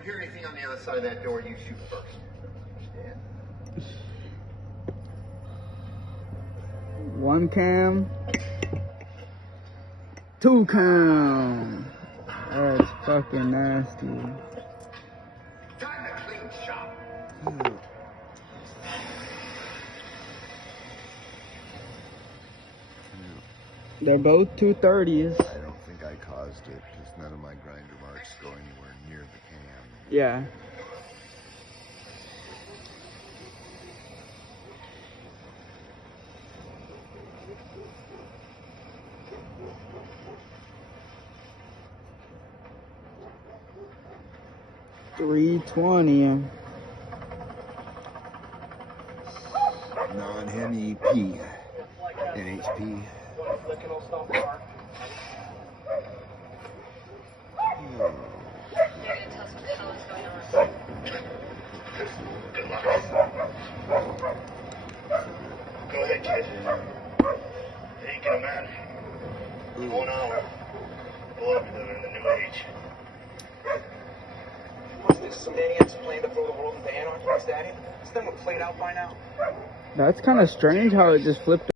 you hear anything on the other side of that door, you shoot first. Understand? One cam. Two cam. That's fucking nasty. Time to clean shop. They're both 230s. I don't think I caused it because none of my grinder marks go anywhere near the cam. Yeah. $320. Non-Hem EP. NHP. Go ahead, kid. Ain't gonna matter. 1 hour. We'll have living in the new age. What's this? Some maniacs plan to throw the world into anarchy? Is that it? This thing was played out by now. That's kind of strange how it just flipped